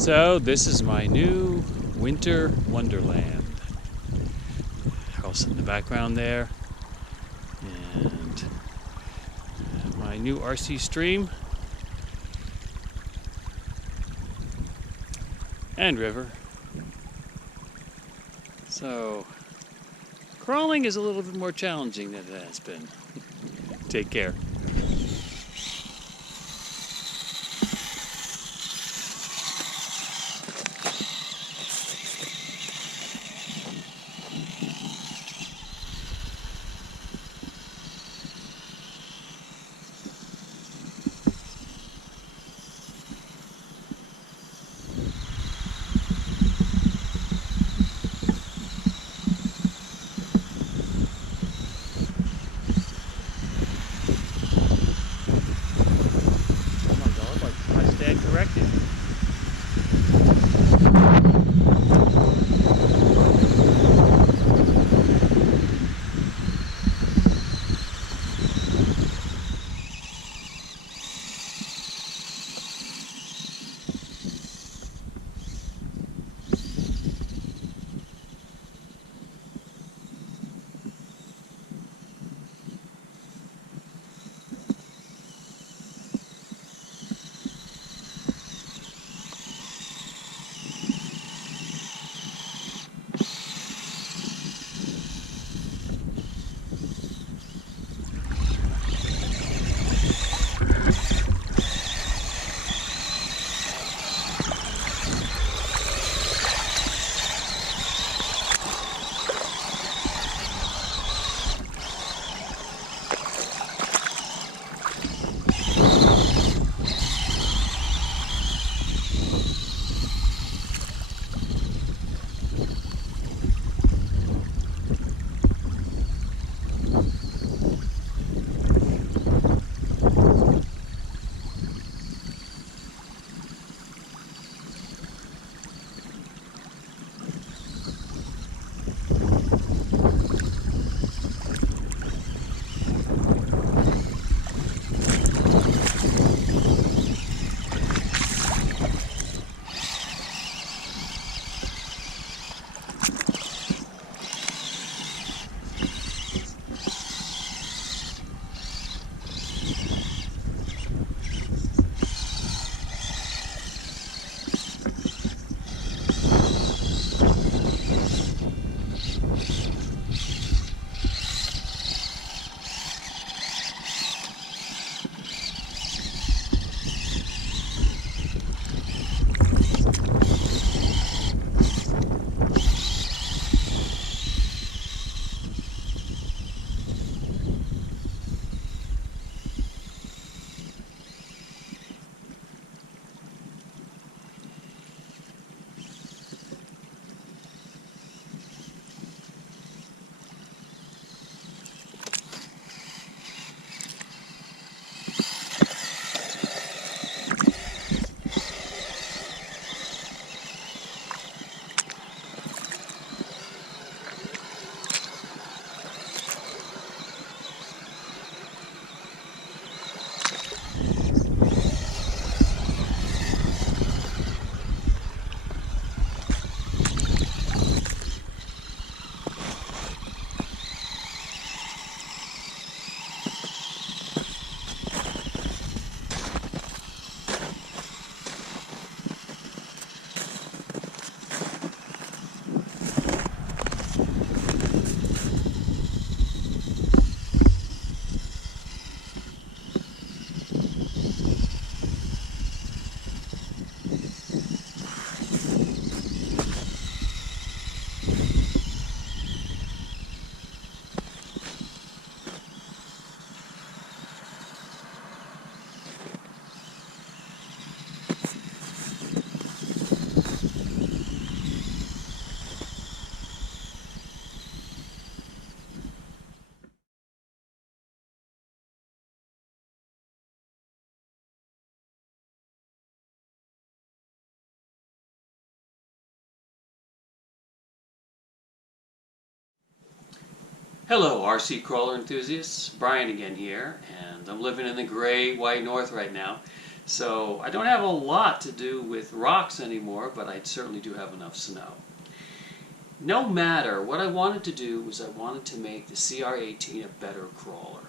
So this is my new winter wonderland. House in the background there, and my new RC stream and river. So crawling is a little bit more challenging than it has been. Take care. Corrected. Hello RC crawler enthusiasts, Brian again here, and I'm living in the gray white north right now. So I don't have a lot to do with rocks anymore, but I certainly do have enough snow. No matter, what I wanted to do was I wanted to make the CR18 a better crawler.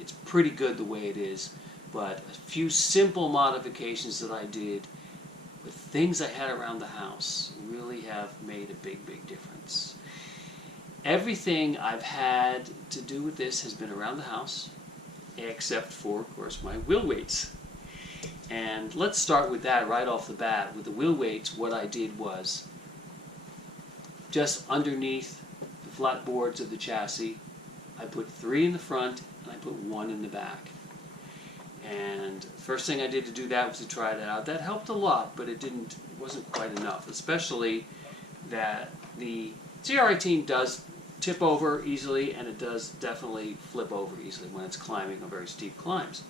It's pretty good the way it is, but a few simple modifications that I did with things I had around the house really have made a big, big difference. Everything I've had to do with this has been around the house, except for, of course, my wheel weights. And let's start with that right off the bat. With the wheel weights, what I did was just underneath the flat boards of the chassis, I put 3 in the front and I put 1 in the back. And the first thing I did to do that was to try that out. That helped a lot, but it wasn't quite enough, especially that the CR18 does tip over easily, and it does definitely flip over easily when it's climbing on very steep climbs.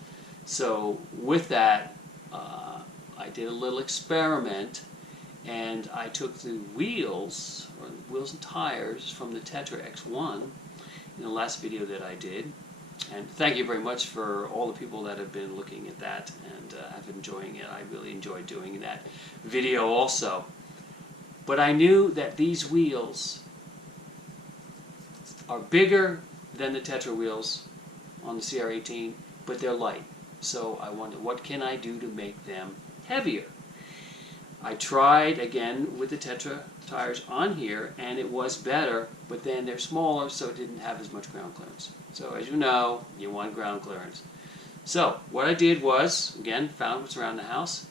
So with that, I did a little experiment, and I took the wheels and tires from the Tetra X1 in the last video that I did. And thank you very much for all the people that have been looking at that and have been enjoying it. I really enjoyed doing that video also. But I knew that these wheels are bigger than the Tetra wheels on the CR18, but they're light. So I wondered, what can I do to make them heavier? I tried again with the Tetra tires on here, and it was better, but then they're smaller, so it didn't have as much ground clearance. So as you know, you want ground clearance. So what I did was, again, found what's around the house,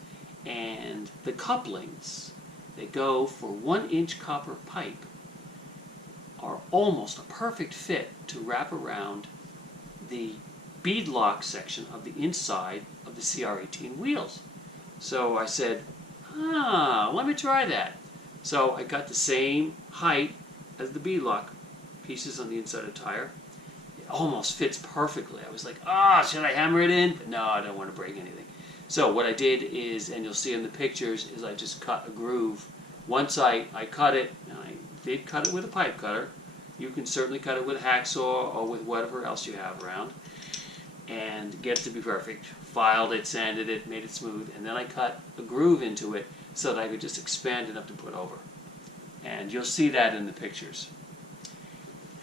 and the couplings that go for 1-inch copper pipe are almost a perfect fit to wrap around the beadlock section of the inside of the CR18 wheels. So I said, let me try that. So I got the same height as the beadlock pieces on the inside of the tire. It almost fits perfectly. I was like, should I hammer it in? But no, I don't want to break anything. So what I did is, and you'll see in the pictures, is I just cut a groove. Once I cut it, and I did cut it with a pipe cutter. You can certainly cut it with a hacksaw or with whatever else you have around, and get it to be perfect. Filed it, sanded it, made it smooth, and then I cut a groove into it so that I could just expand it up to put over. And you'll see that in the pictures.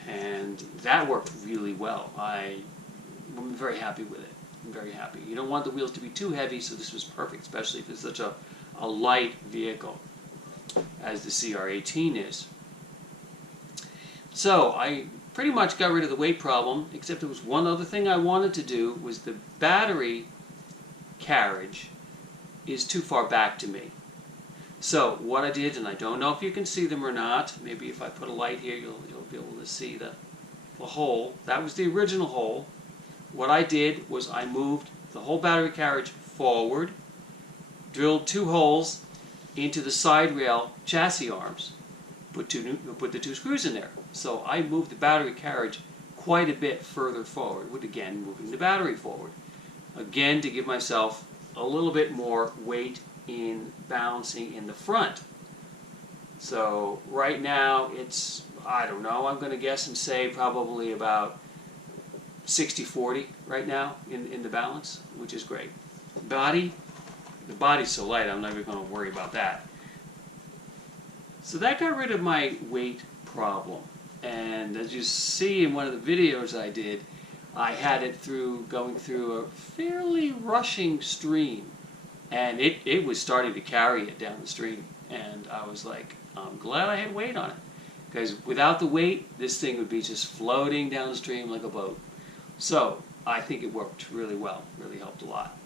And that worked really well. I'm very happy with it. I'm very happy. You don't want the wheels to be too heavy, so this was perfect, especially if it's such a light vehicle as the CR18 is. So I pretty much got rid of the weight problem, except there was one other thing I wanted to do, was the battery carriage is too far back to me. So what I did, and I don't know if you can see them or not, maybe if I put a light here you'll be able to see the hole. That was the original hole. What I did was I moved the whole battery carriage forward, drilled 2 holes into the side rail chassis arms, put the 2 screws in there. So I moved the battery carriage quite a bit further forward, with again moving the battery forward. Again, to give myself a little bit more weight in balancing in the front. So right now it's, I don't know, I'm going to guess and say probably about 60-40 right now in the balance, which is great. The body's so light I'm not even going to worry about that. So that got rid of my weight problem. And as you see in one of the videos I did, I had it going through a fairly rushing stream. And it was starting to carry it down the stream. And I was like, I'm glad I had weight on it. Because without the weight, this thing would be just floating down the stream like a boat. So I think it worked really well, really helped a lot.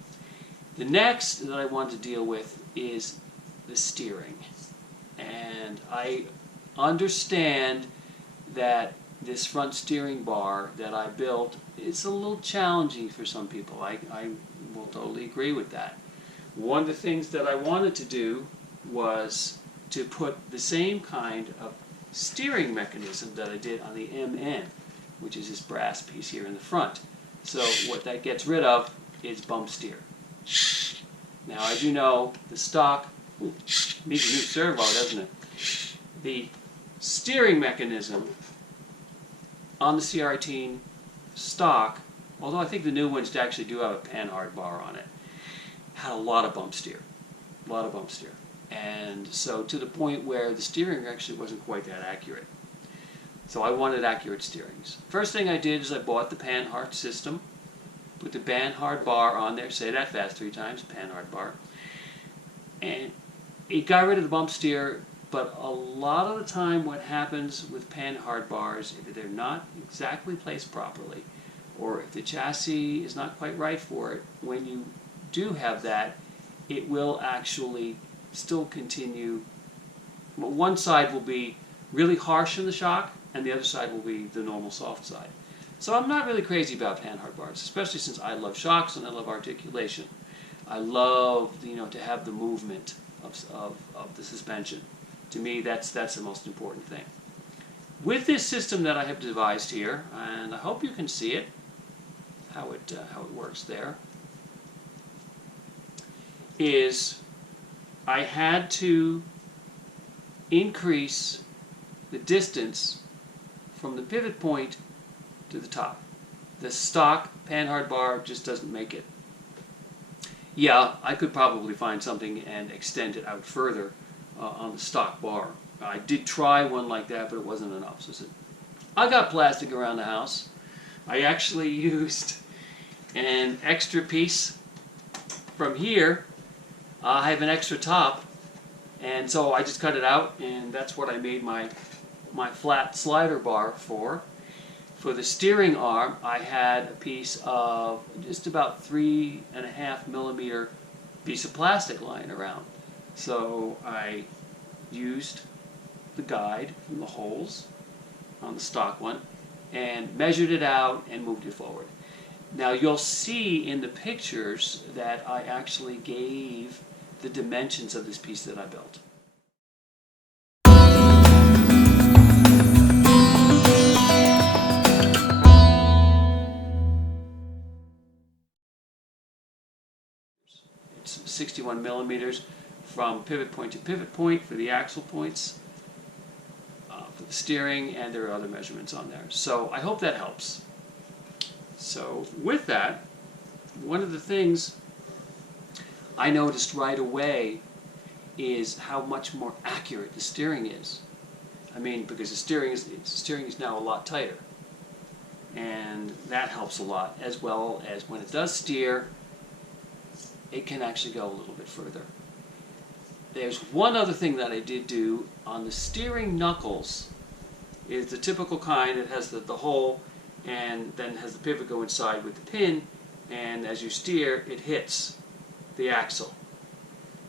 The next that I want to deal with is the steering. And I understand that this front steering bar that I built, it's a little challenging for some people. I will totally agree with that. One of the things that I wanted to do was to put the same kind of steering mechanism that I did on the MN, which is this brass piece here in the front. So what that gets rid of is bump steer. Now, as you know, the stock needs a new servo, doesn't it? The steering mechanism on the CR18 stock, although I think the new ones actually do have a panhard bar on it, had a lot of bump steer. And so to the point where the steering actually wasn't quite that accurate. So I wanted accurate steerings. First thing I did is I bought the Panhard system, put the Panhard bar on there, say that fast 3 times, Panhard bar. And it got rid of the bump steer, but a lot of the time what happens with Panhard bars, if they're not exactly placed properly, or if the chassis is not quite right for it, when you do have that, it will actually still continue. Well, one side will be really harsh in the shock, and the other side will be the normal soft side. So I'm not really crazy about Panhard bars, especially since I love shocks and I love articulation. I love, to have the movement of the suspension. To me, that's the most important thing. With this system that I have devised here, and I hope you can see it, how it works there, is I had to increase the distance from the pivot point to the top. The stock Panhard bar just doesn't make it. Yeah, I could probably find something and extend it out further on the stock bar. I did try one like that, but it wasn't enough. So I got plastic around the house. I actually used an extra piece from here. I have an extra top, and so I just cut it out, and that's what I made my flat slider bar for. For the steering arm, I had a piece of just about 3.5 millimeter piece of plastic lying around. So I used the guide from the holes on the stock one and measured it out and moved it forward. Now you'll see in the pictures that I actually gave the dimensions of this piece that I built. It's 61 millimeters from pivot point to pivot point for the axle points, for the steering, and there are other measurements on there. So I hope that helps. So with that, one of the things I noticed right away is how much more accurate the steering is. I mean, because the steering is now a lot tighter, and that helps a lot, as well as when it does steer, it can actually go a little bit further. There's one other thing that I did do on the steering knuckles. Is the typical kind. It has the hole, and then has the pivot go inside with the pin, and as you steer, it hits the axle.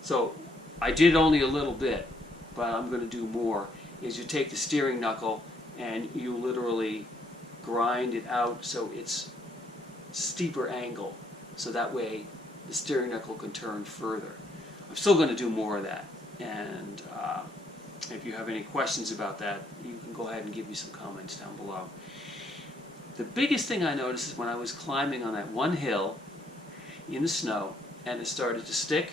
So I did only a little bit, but I'm going to do more. Is you take the steering knuckle and you literally grind it out so it's steeper angle, so that way the steering knuckle can turn further. I'm still going to do more of that, and if you have any questions about that, you can go ahead and give me some comments down below. The biggest thing I noticed is when I was climbing on that one hill in the snow and it started to stick,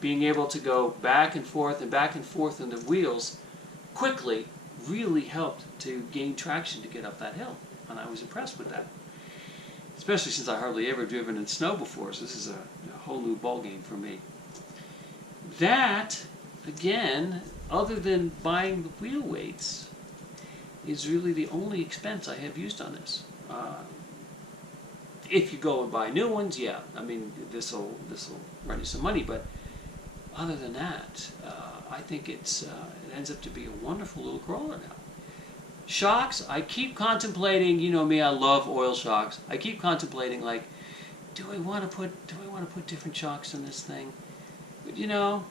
being able to go back and forth in the wheels quickly really helped to gain traction to get up that hill, and I was impressed with that. Especially since I hardly ever driven in snow before, so this is a whole new ball game for me. That, again, other than buying the wheel weights, is really the only expense I have used on this. If you go and buy new ones, yeah, I mean, this will run you some money, but other than that, I think it ends up to be a wonderful little crawler now. Shocks, I keep contemplating, you know me, I love oil shocks. I keep contemplating, like, do I want to put different shocks in this thing? But you know,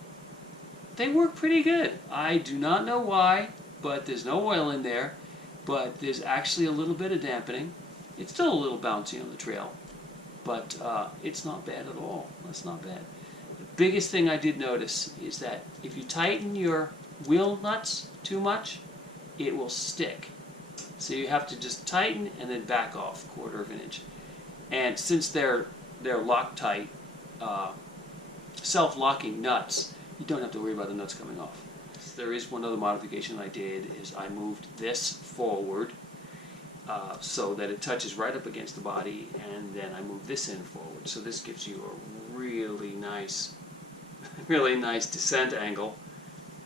they work pretty good. I do not know why, but there's no oil in there, but there's actually a little bit of dampening. It's still a little bouncy on the trail, but it's not bad at all. That's not bad. The biggest thing I did notice is that if you tighten your wheel nuts too much, it will stick. So you have to just tighten and then back off a quarter of an inch. And since they're Loctite, self-locking nuts, you don't have to worry about the nuts coming off. There is one other modification I did, is I moved this forward so that it touches right up against the body, and then I move this in forward. So this gives you a really nice really nice descent angle,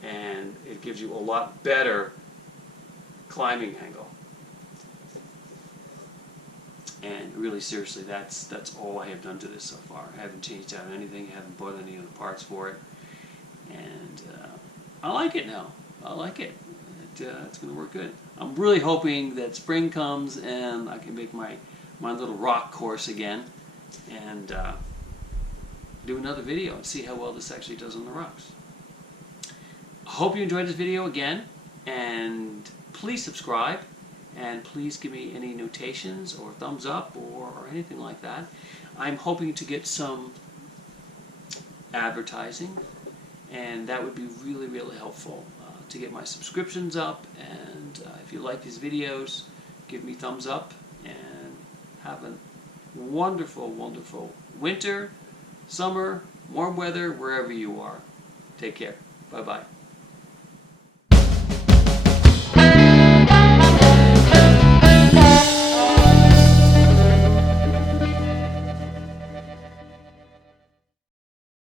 and it gives you a lot better climbing angle. And really, seriously, that's all I have done to this so far. I haven't changed out anything, I haven't bought any of the parts for it, and I like it now. I like it. It's going to work good. I'm really hoping that spring comes and I can make my little rock course again and do another video and see how well this actually does on the rocks. I hope you enjoyed this video again, and please subscribe, and please give me any notations or thumbs up or anything like that. I'm hoping to get some advertising, and that would be really, really helpful to get my subscriptions up. And if you like these videos, give me thumbs up, and have a wonderful, wonderful winter, summer, warm weather, wherever you are. Take care. Bye-bye.